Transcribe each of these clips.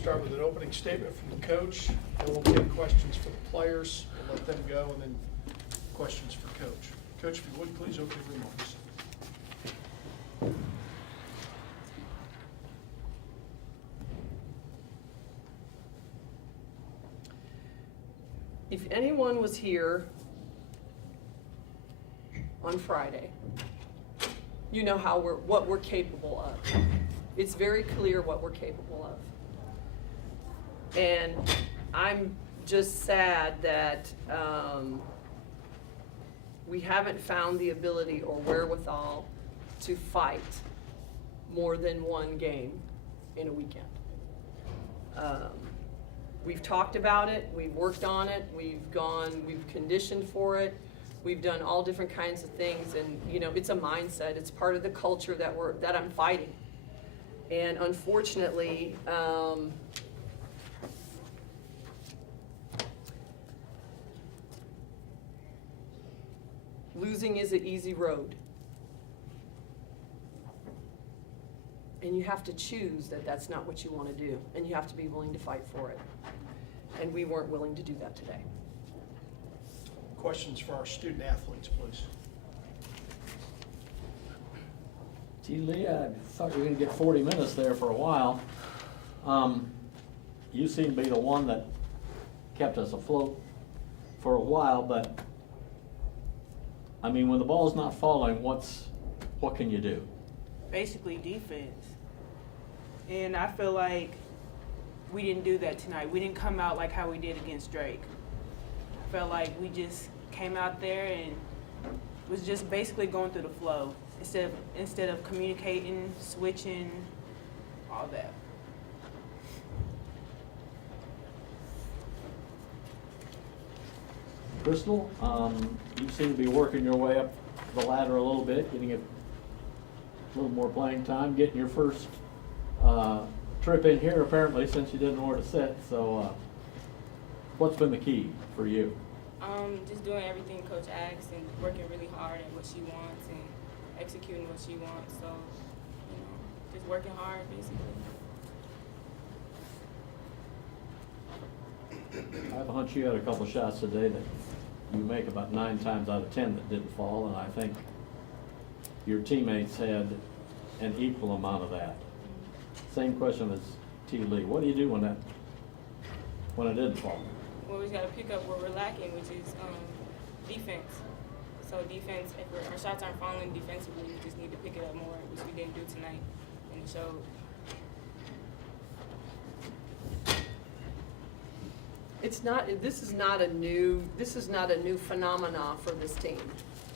start with an opening statement from the coach, and we'll take questions for the players and let them go, and then questions for Coach. Coach, if you would, please open your remarks. If anyone was here on Friday, you know what we're capable of. It's very clear what we're capable of. And I'm just sad that we haven't found the ability or wherewithal to fight more than one game in a weekend. We've talked about it, we've worked on it, we've conditioned for it, we've done all different kinds of things, and you know, it's a mindset, it's part of the culture that I'm fighting. And unfortunately, losing is an easy road. And you have to choose that that's not what you want to do, and you have to be willing to fight for it. And we weren't willing to do that today. Questions for our student athletes, please. T. Lee, I thought you were going to get 40 minutes there for a while. You seem to be the one that kept us afloat for a while, but I mean, when the ball's not falling, what can you do? Basically defense. And I feel like we didn't do that tonight. We didn't come out like how we did against Drake. I felt like we just came out there and was just basically going through the flow instead of communicating, switching, all that. Crystal, you seem to be working your way up the ladder a little bit, getting a little more playing time, getting your first trip in here apparently since you didn't know where to sit. So what's been the key for you? Just doing everything Coach asks and working really hard at what she wants and executing what she wants. So, you know, just working hard basically. I have a hunch you had a couple shots today that you make about 9 times out of 10 that didn't fall, and I think your teammates had an equal amount of that. Same question as T. Lee. What do you do when it didn't fall? Well, we got to pick up where we're lacking, which is defense. So defense, if our shots aren't falling defensively, we just need to pick it up more, which we didn't do tonight, and it showed. This is not a new phenomena for this team.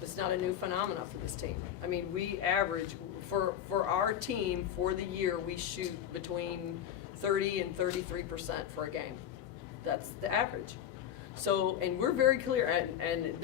It's not a new phenomena for this team. I mean, we average, for our team, for the year, we shoot between 30 and 33% for a game. That's the average. So, and we're very clear, and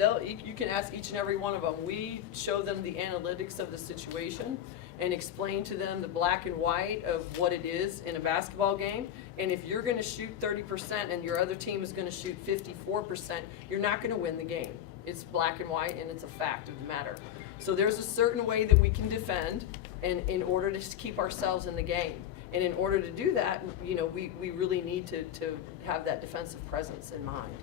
you can ask each and every one of them. We show them the analytics of the situation and explain to them the black and white of what it is in a basketball game. And if you're going to shoot 30% and your other team is going to shoot 54%, you're not going to win the game. It's black and white, and it's a fact of the matter. So there's a certain way that we can defend in order to keep ourselves in the game. And in order to do that, you know, we really need to have that defensive presence in mind.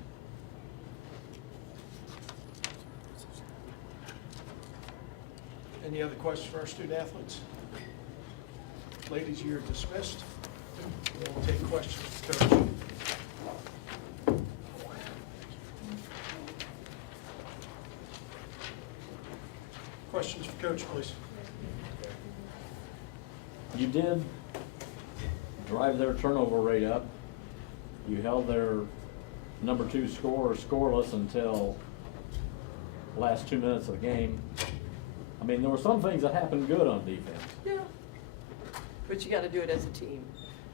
Any other questions for our student athletes? Ladies, you're dismissed. We'll take questions, Coach. Questions for Coach, please. You did drive their turnover rate up. You held their number 2 scorer scoreless until the last 2 minutes of the game. I mean, there were some things that happened good on defense. Yeah. But you got to do it as a team.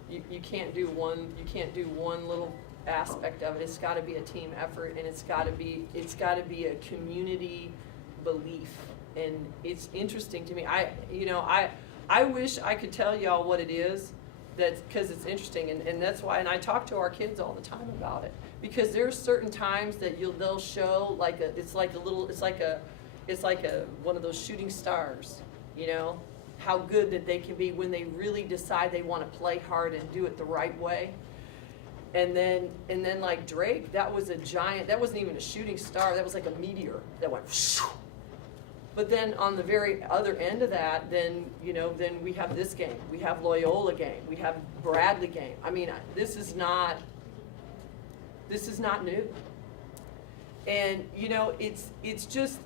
You can't do one little aspect of it. It's got to be a team effort, and it's got to be a community belief. And it's interesting to me. I wish I could tell y'all what it is. That's because it's interesting, and that's why. And I talk to our kids all the time about it, because there's certain times that they'll show it's like one of those shooting stars, you know, how good that they can be when they really decide they want to play hard and do it the right way. And then like Drake, that was a giant, that wasn't even a shooting star, that was like a meteor that went shoo. But then on the very other end of that, then we have this game, we have Loyola game, we have Bradley game. I mean, this is not new. And it's just,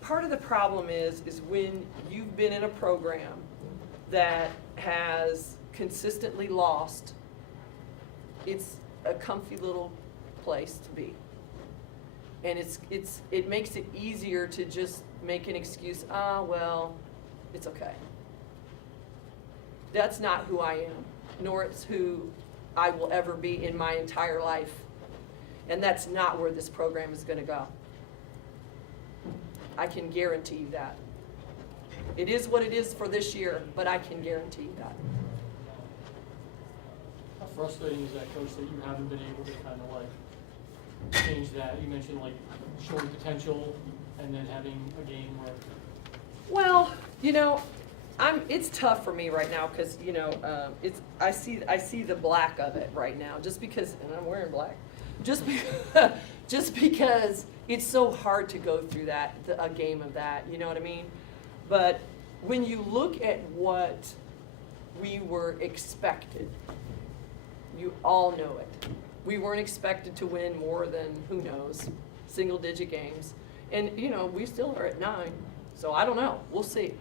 part of the problem is when you've been in a program that has consistently lost, it's a comfy little place to be. And it makes it easier to just make an excuse, well, it's okay. That's not who I am, nor it's who I will ever be in my entire life. And that's not where this program is going to go. I can guarantee you that. It is what it is for this year, but I can guarantee you that. How frustrating is that, Coach, that you haven't been able to kind of like change that? You mentioned like showing potential and then having a game where. Well, it's tough for me right now because I see the black of it right now just because, and I'm wearing black, just because it's so hard to go through a game of that. You know what I mean? But when you look at what we were expected, you all know it. We weren't expected to win more than, who knows, single-digit games. And, we still are at 9. So I don't know. We'll see.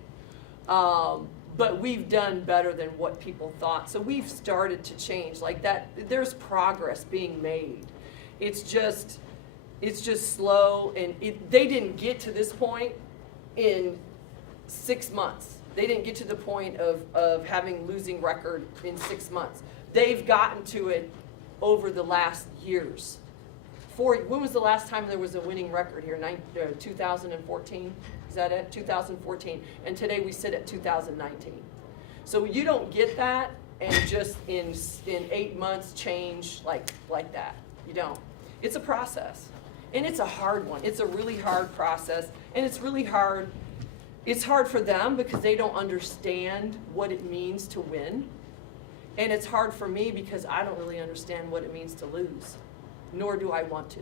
But we've done better than what people thought. So we've started to change. Like that, there's progress being made. It's just slow. And they didn't get to this point in 6 months. They didn't get to the point of having losing record in 6 months. They've gotten to it over the last years. When was the last time there was a winning record here? 2014? Is that it? 2014. And today we sit at 2019. So you don't get that and just in 8 months change like that. You don't. It's a process. And it's a hard one. It's a really hard process. And it's really hard. It's hard for them because they don't understand what it means to win. And it's hard for me because I don't really understand what it means to lose, nor do I want to.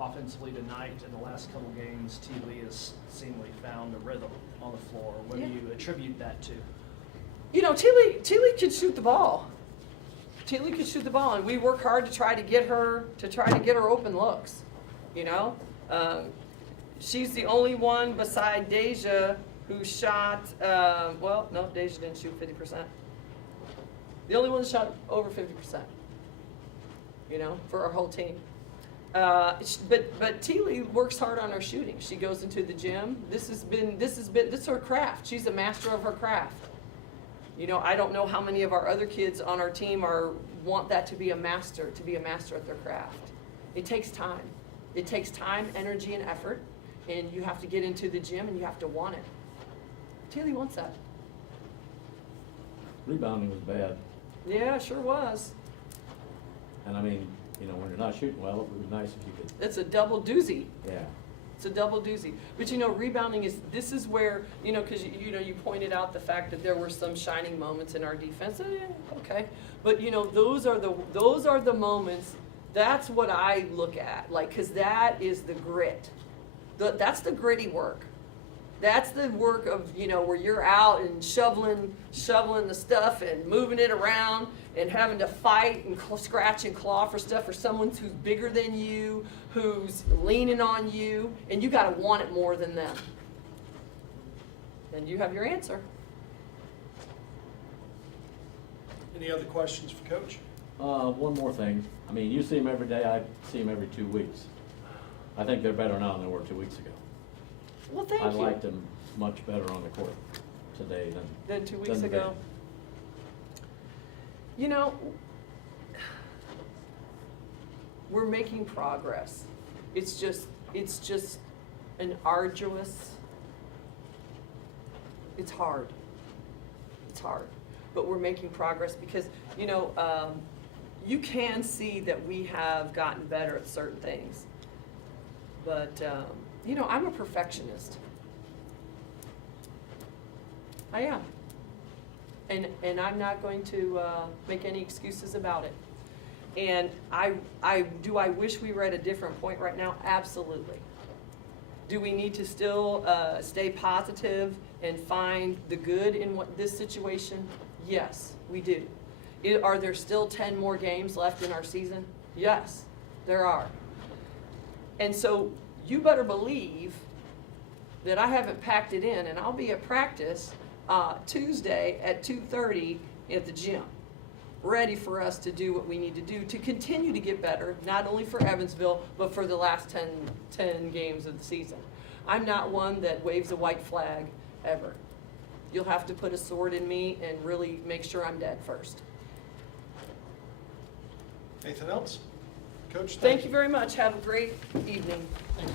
Offensively tonight, in the last couple games, T. Lee has seemingly found a rhythm on the floor. What do you attribute that to? T. Lee can shoot the ball. T. Lee can shoot the ball, and we work hard to try to get her open looks. She's the only one beside Deja who shot, Deja didn't shoot 50%. The only one that shot over 50%, for our whole team. But T. Lee works hard on her shooting. She goes into the gym. This is her craft. She's a master of her craft. I don't know how many of our other kids on our team want that to be a master at their craft. It takes time. It takes time, energy, and effort, and you have to get into the gym and you have to want it. T. Lee wants that. Rebounding was bad. Yeah, it sure was. And I mean, when you're not shooting well, it would be nice if you could. It's a double doozy. Yeah. It's a double doozy. But rebounding this is where, because you pointed out the fact that there were some shining moments in our defense. Okay. But those are the moments, that's what I look at. Cause that is the grit. That's the gritty work. That's the work of, where you're out and shoveling the stuff and moving it around and having to fight and scratch and claw for stuff for someone who's bigger than you, who's leaning on you, and you got to want it more than them. And you have your answer. Any other questions for Coach? One more thing. I mean, you see them every day. I see them every 2 weeks. I think they're better now than they were 2 weeks ago. Well, thank I you. liked them much better on the court today Than 2 weeks than ago. We're making progress. It's just an arduous, it's hard. But we're making progress because, you can see that we have gotten better at certain things. But, I'm a perfectionist. I am. And I'm not going to make any excuses about it. And do I wish we were at a different point right now? Absolutely. Do we need to still stay positive and find the good in this situation? Yes, we do. Are there still 10 more games left in our season? Yes, there are. And so you better believe that I haven't packed it in, and I'll be at practice Tuesday at 2:30 at the gym, ready for us to do what we need to do to continue to get better, not only for Evansville, but for the last 10 games of the season. I'm not one that waves a white flag ever. You'll have to put a sword in me and really make sure I'm dead first. Anything else? Coach, Thank you very much. Have a great evening. Thank you.